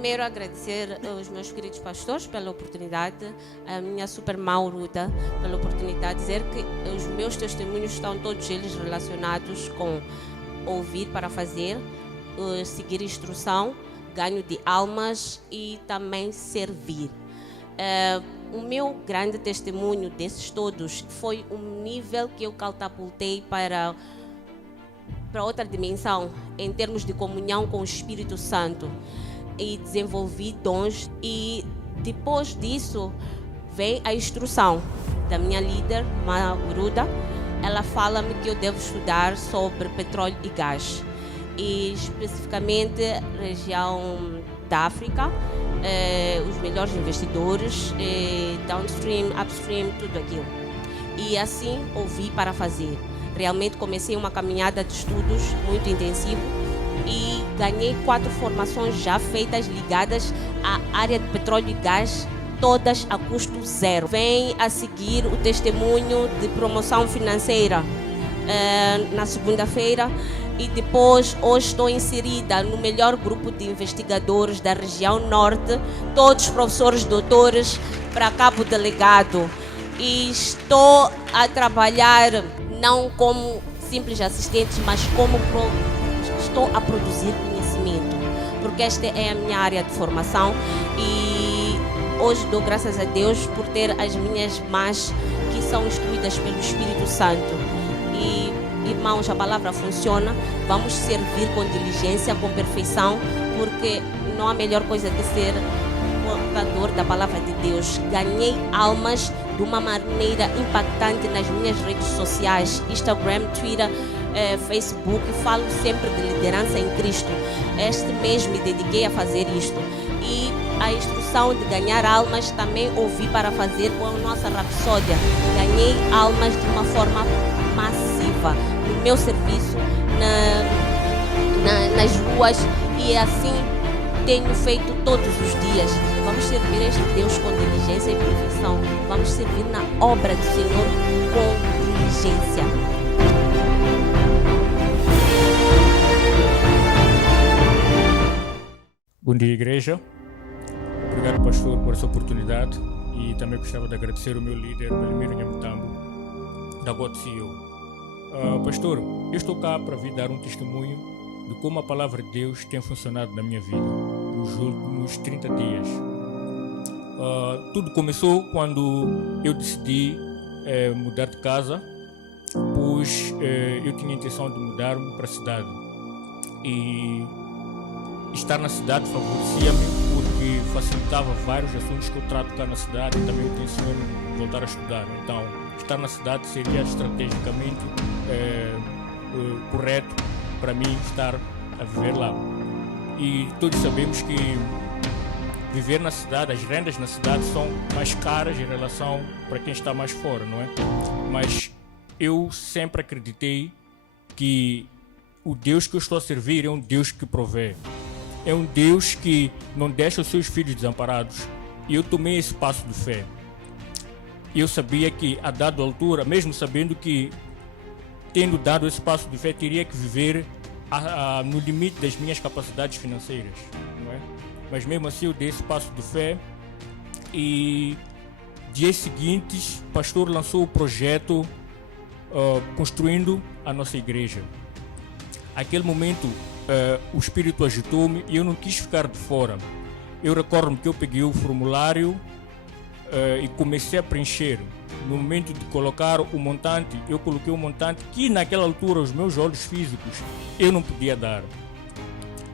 primeiro agradecer aos meus queridos pastores pela oportunidade, a minha super Mauruda pela oportunidade de dizer que os meus testemunhos estão todos eles relacionados com ouvir para fazer, seguir instrução, ganho de almas e também servir. O meu grande testemunho desses todos foi um nível que eu catapultei para outra dimensão em termos de comunhão com o Espírito Santo e desenvolvi dons, e depois disso vem a instrução da minha líder, Mauruda. Ela fala-me que eu devo estudar sobre petróleo e gás, e especificamente região da África, os melhores investidores, downstream, upstream, tudo aquilo. E assim ouvi para fazer. Realmente comecei uma caminhada de estudos muito intensivo e ganhei 4 formações já feitas ligadas à área de petróleo e gás, todas a custo zero. Vem a seguir o testemunho de promoção financeira na segunda-feira, e depois hoje estou inserida no melhor grupo de investigadores da região norte, todos professores doutores para cabo delegado, e estou a trabalhar não como simples assistente, mas como estou a produzir conhecimento, porque esta é a minha área de formação, e hoje dou graças a Deus por ter as minhas mãos que são instruídas pelo Espírito Santo. E, irmãos, a palavra funciona, vamos servir com diligência, com perfeição, porque não há melhor coisa que ser portador da palavra de Deus. Ganhei almas de uma maneira impactante nas minhas redes sociais, Instagram, Twitter, Facebook. Falo sempre de liderança em Cristo. Este mês me dediquei a fazer isto, e a instrução de ganhar almas também ouvi para fazer com a nossa Rapsódia. Ganhei almas de uma forma massiva no meu serviço, nas ruas, e assim tenho feito todos os dias. Vamos servir este Deus com diligência e perfeição. Vamos servir na obra do Senhor com diligência. Bom dia, igreja. Obrigado, pastor, por essa oportunidade, e também gostava de agradecer o meu líder, Belimiro Nhamutambo, da God CEO. Pastor, eu estou cá para vir dar um testemunho de como a palavra de Deus tem funcionado na minha vida nos últimos 30 dias. Tudo começou quando eu decidi mudar de casa, pois eu tinha a intenção de mudar-me para a cidade, e estar na cidade favorecia-me porque facilitava vários assuntos que eu trato cá na cidade, e também eu tenciono voltar a estudar. Então, estar na cidade seria estrategicamente correto para mim estar a viver lá. E todos sabemos que viver na cidade, as rendas na cidade são mais caras em relação para quem está mais fora, não é? Mas eu sempre acreditei que o Deus que eu estou a servir é um Deus que provê. É um Deus que não deixa os seus filhos desamparados. E eu tomei esse passo de fé. Eu sabia que, a dada altura, mesmo sabendo que, tendo dado esse passo de fé, teria que viver no limite das minhas capacidades financeiras, não é? Mas mesmo assim eu dei esse passo de fé, e dias seguintes o pastor lançou o projeto construindo a nossa igreja. Aquele momento o Espírito agitou-me e eu não quis ficar de fora. Eu recordo-me que eu peguei o formulário e comecei a preencher. No momento de colocar o montante, eu coloquei um montante que naquela altura os meus olhos físicos eu não podia dar.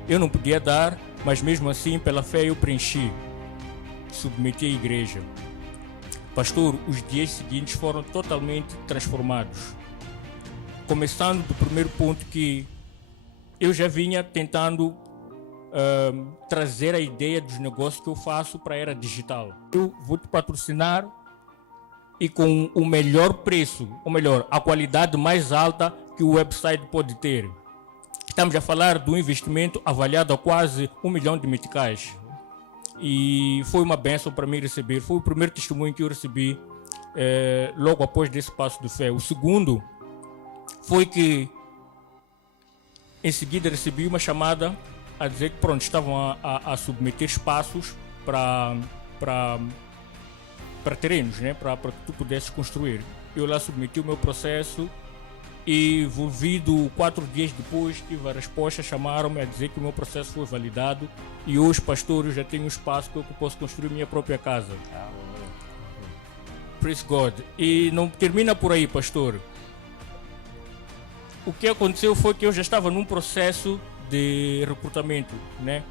Eu não podia dar, mas mesmo assim pela fé eu preenchi, submeti à igreja. Pastor, os dias seguintes foram totalmente transformados. Começando do primeiro ponto, que eu já vinha tentando trazer a ideia dos negócios que eu faço para a era digital. Eu vou te patrocinar e com o melhor preço, ou melhor, a qualidade mais alta que o website pode ter. Estamos a falar de um investimento avaliado a quase 1 milhão de meticais. E foi uma bênção para mim receber. Foi o primeiro testemunho que eu recebi logo após desse passo de fé. O segundo foi que em seguida recebi uma chamada a dizer que pronto, estavam a submeter espaços para terrenos, né? Para que tu pudesses construir. Eu lá submeti o meu processo e, envolvido 4 dias depois, tive a resposta, chamaram-me a dizer que o meu processo foi validado e hoje, pastor, eu já tenho um espaço que eu posso construir minha própria casa. Praise God. E não termina por aí, pastor. O que aconteceu foi que eu já estava num processo de recrutamento, né?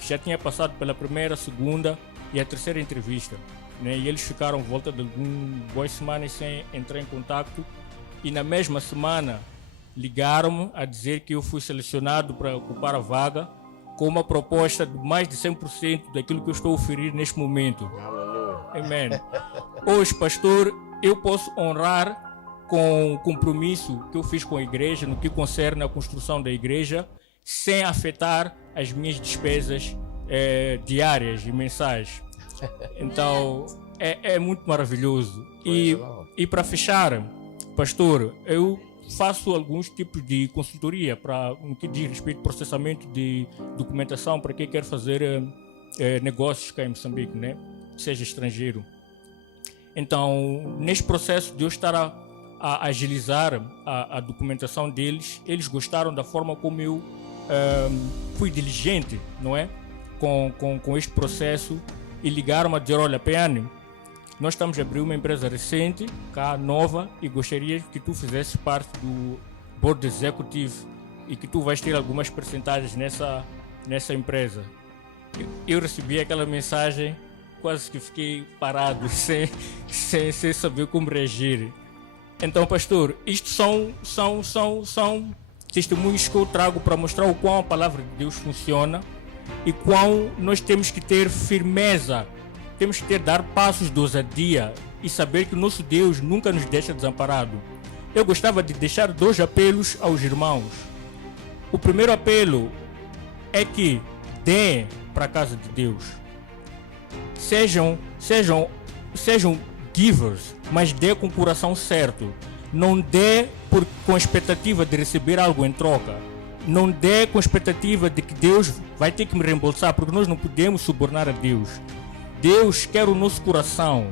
Já tinha passado pela primeira, segunda e a terceira entrevista, né? E eles ficaram volta de boas semanas sem entrar em contato. E na mesma semana ligaram-me a dizer que eu fui selecionado para ocupar a vaga com uma proposta de mais de 100% daquilo que eu estou a oferir neste momento. Amém. Hoje, pastor, eu posso honrar com o compromisso que eu fiz com a igreja no que concerne a construção da igreja, sem afetar as minhas despesas diárias e mensais. Então, é muito maravilhoso. E para fechar, pastor, eu faço alguns tipos de consultoria no que diz respeito ao processamento de documentação para quem quer fazer negócios cá em Moçambique, né? Seja estrangeiro. Então, neste processo de eu estar a agilizar a documentação deles, eles gostaram da forma como eu fui diligente, não é? Com este processo e ligaram-me a dizer, olha, Peane, nós estamos a abrir uma empresa recente, cá, nova, e gostaria que tu fizesse parte do Board Executive e que tu vais ter algumas percentagens nessa empresa. Eu recebi aquela mensagem, quase que fiquei parado, sem saber como reagir. Então, pastor, isto são testemunhos que eu trago para mostrar o quão a palavra de Deus funciona e quão nós temos que ter firmeza, temos que dar passos de ousadia e saber que o nosso Deus nunca nos deixa desamparado. Eu gostava de deixar 2 apelos aos irmãos. O primeiro apelo é que dê para a casa de Deus. Sejam givers, mas dê com o coração certo. Não dê com a expectativa de receber algo em troca. Não dê com a expectativa de que Deus vai ter que me reembolsar, porque nós não podemos subornar a Deus. Deus quer o nosso coração.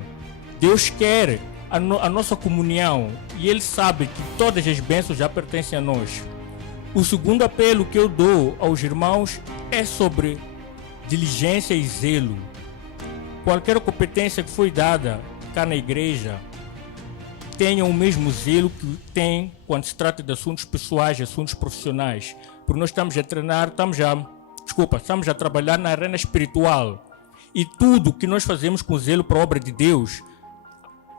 Deus quer a nossa comunhão. E Ele sabe que todas as bênçãos já pertencem a nós. O segundo apelo que eu dou aos irmãos é sobre diligência e zelo. Qualquer competência que foi dada cá na igreja, tenha o mesmo zelo que tem quando se trata de assuntos pessoais, assuntos profissionais. Porque nós estamos a trabalhar na arena espiritual. E tudo que nós fazemos com zelo para a obra de Deus,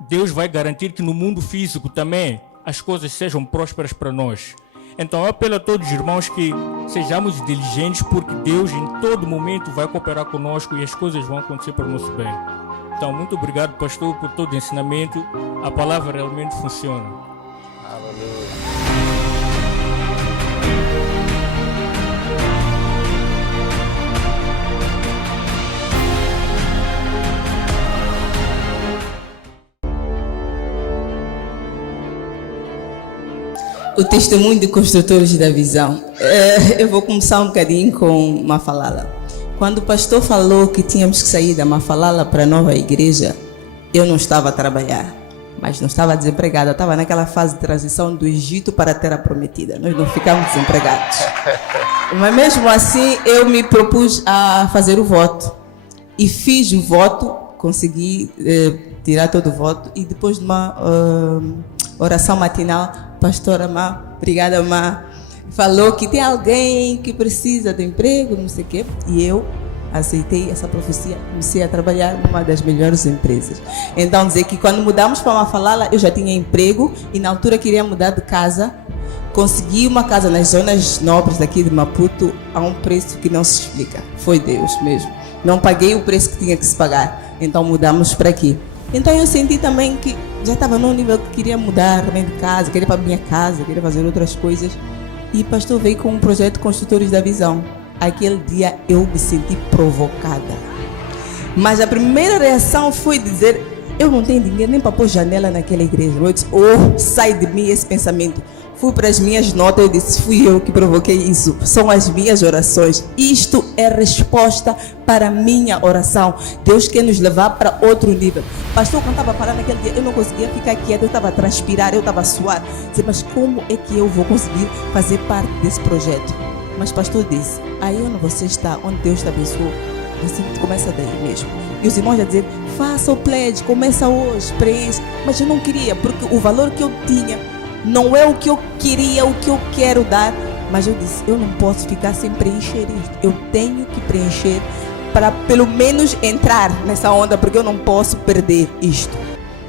Deus vai garantir que no mundo físico também as coisas sejam prósperas para nós. Então eu apelo a todos os irmãos que sejamos diligentes, porque Deus em todo momento vai cooperar conosco e as coisas vão acontecer para o nosso bem. Então, muito obrigado, pastor, por todo o ensinamento. A palavra realmente funciona. Aleluia. O testemunho de construtores da visão. Eu vou começar um bocadinho com Mafalala. Quando o pastor falou que tínhamos que sair da Mafalala para a nova igreja, eu não estava a trabalhar, mas não estava desempregada. Eu estava naquela fase de transição do Egito para a Terra Prometida. Nós não ficamos desempregados. Mas mesmo assim, eu me propus a fazer o voto. E fiz o voto, consegui tirar todo o voto. E depois de uma oração matinal, pastora Má, obrigada Má, falou que tem alguém que precisa de emprego, não sei o quê, e eu aceitei essa profecia, comecei a trabalhar numa das melhores empresas. Então dizer que quando mudamos para Mafalala, eu já tinha emprego e na altura queria mudar de casa, consegui uma casa nas zonas nobres daqui de Maputo a um preço que não se explica, foi Deus mesmo, não paguei o preço que tinha que se pagar, então mudamos para aqui. Então eu senti também que já estava num nível que queria mudar também de casa, queria ir para a minha casa, queria fazer outras coisas. E o pastor veio com um projeto Construtores da Visão. Aquele dia eu me senti provocada. Mas a primeira reação foi dizer, eu não tenho dinheiro nem para pôr janela naquela igreja. Eu disse, oh, sai de mim esse pensamento. Fui para as minhas notas e disse, fui eu que provoquei isso. São as minhas orações. Isto é resposta para a minha oração. Deus quer nos levar para outro nível. Pastor, quando estava falando naquele dia, eu não conseguia ficar quieta, eu estava a transpirar, eu estava a suar. Disse, mas como é que eu vou conseguir fazer parte desse projeto? Mas pastor disse, aí onde você está, onde Deus te abençoou, você começa daí mesmo. E os irmãos já dizer, faça o pledge, começa hoje, preencha. Mas eu não queria, porque o valor que eu tinha não é o que eu queria, o que eu quero dar. Mas eu disse, eu não posso ficar sem preencher isto. Eu tenho que preencher para pelo menos entrar nessa onda, porque eu não posso perder isto.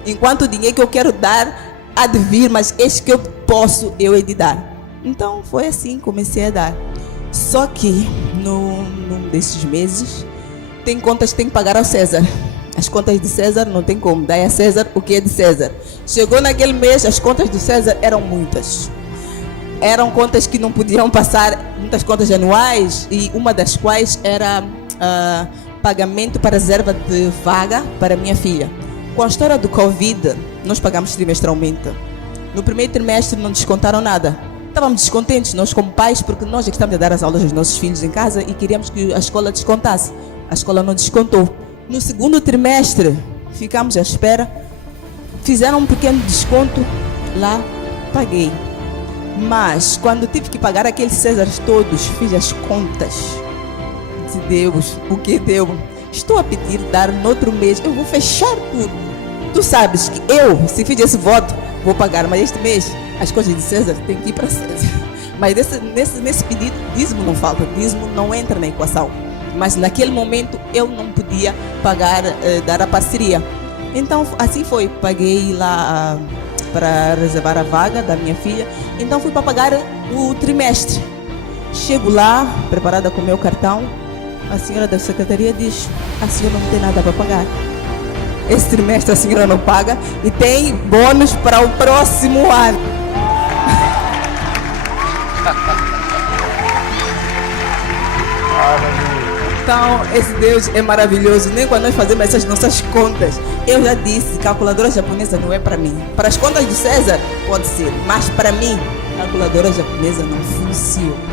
Enquanto o dinheiro que eu quero dar há de vir, mas este que eu posso, eu hei de dar. Então foi assim, comecei a dar. Só que num desses meses, tem contas que tem que pagar ao César. As contas de César não tem como, dai a César o que é de César. Chegou naquele mês, as contas de César eram muitas. Eram contas que não podiam passar, muitas contas anuais, e uma das quais era pagamento para reserva de vaga para minha filha. Com a história do Covid, nós pagamos trimestralmente. No primeiro trimestre não descontaram nada. Estávamos descontentes, nós como pais, porque nós é que estamos a dar as aulas aos nossos filhos em casa e queríamos que a escola descontasse. A escola não descontou. No segundo trimestre, ficamos à espera. Fizeram um pequeno desconto lá, paguei. Mas, quando tive que pagar aqueles Césares todos, fiz as contas. Disse, Deus, o que deu? Estou a pedir dar no outro mês, eu vou fechar tudo. Tu sabes que eu, se fiz esse voto, vou pagar. Mas este mês, as coisas de César têm que ir para César. Mas nesse pedido, dízimo não falta, dízimo não entra na equação. Mas naquele momento eu não podia pagar, dar a parceria. Então assim foi, paguei lá para reservar a vaga da minha filha. Então fui para pagar o trimestre. Chego lá, preparada com o meu cartão. A senhora da secretaria diz, a senhora não tem nada para pagar. Esse trimestre a senhora não paga e tem bônus para o próximo ano. Então, esse Deus é maravilhoso. Nem quando nós fazemos essas nossas contas, eu já disse, calculadora japonesa não é para mim. Para as contas de César, pode ser, mas para mim, calculadora japonesa não funciona.